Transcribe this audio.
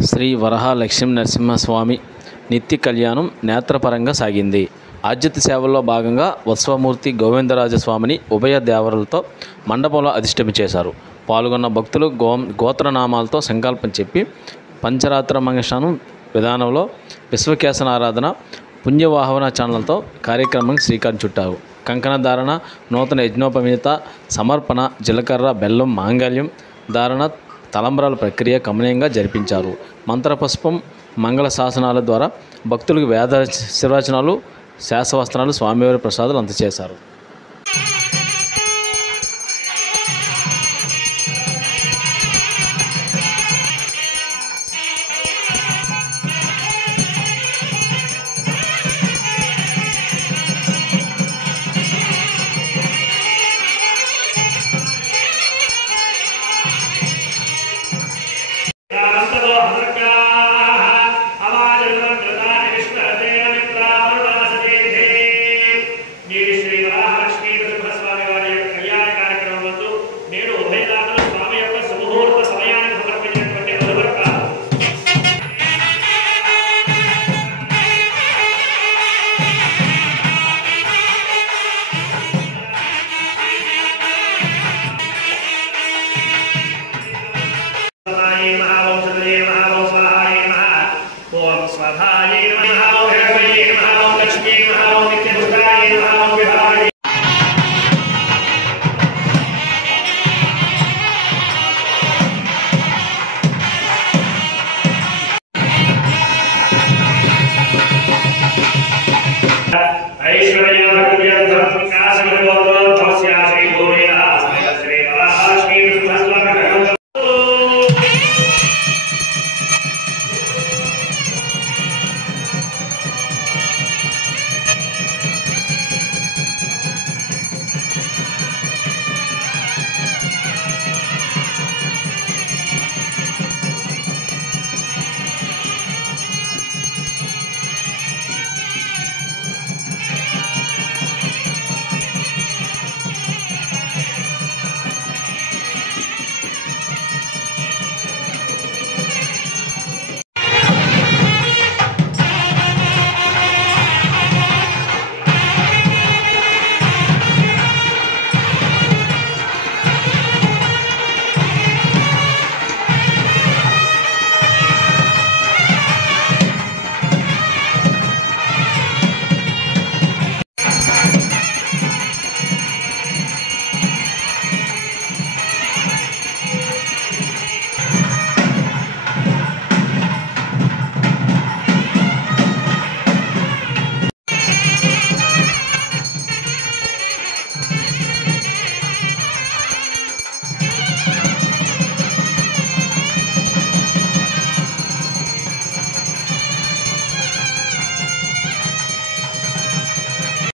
శ్రీ వరహ లక్ష్మీ నరసింహస్వామి నిత్య కళ్యాణం నేత్రపరంగా సాగింది. ఆర్జిత సేవల్లో భాగంగా ఉత్సవమూర్తి గోవిందరాజస్వామిని ఉభయ దేవరులతో మండపంలో అధిష్ఠింప చేశారు. పాల్గొన్న భక్తులు గోత్రనామాలతో సంకల్పం చెప్పి పంచరాత్ర మంగళస్నానం విధానంలో విశ్వకేశన ఆరాధన పుణ్యవాహన ఛానల్తో కార్యక్రమానికి శ్రీకారం చుట్టారు. కంకణ ధారణ, నూతన యజ్ఞోపవీత సమర్పణ, జీలకర్ర బెల్లం మాంగళ్యం ధారణ, తలంబ్రాల ప్రక్రియ కమనీయంగా జరిపించారు. మంత్రపుష్పం, మంగళ శాసనాల ద్వారా భక్తులకు వేద శివరచనాలు, శాసవస్త్రాలు, స్వామివారి ప్రసాదాలు అందజేశారు. ऐश्वर्य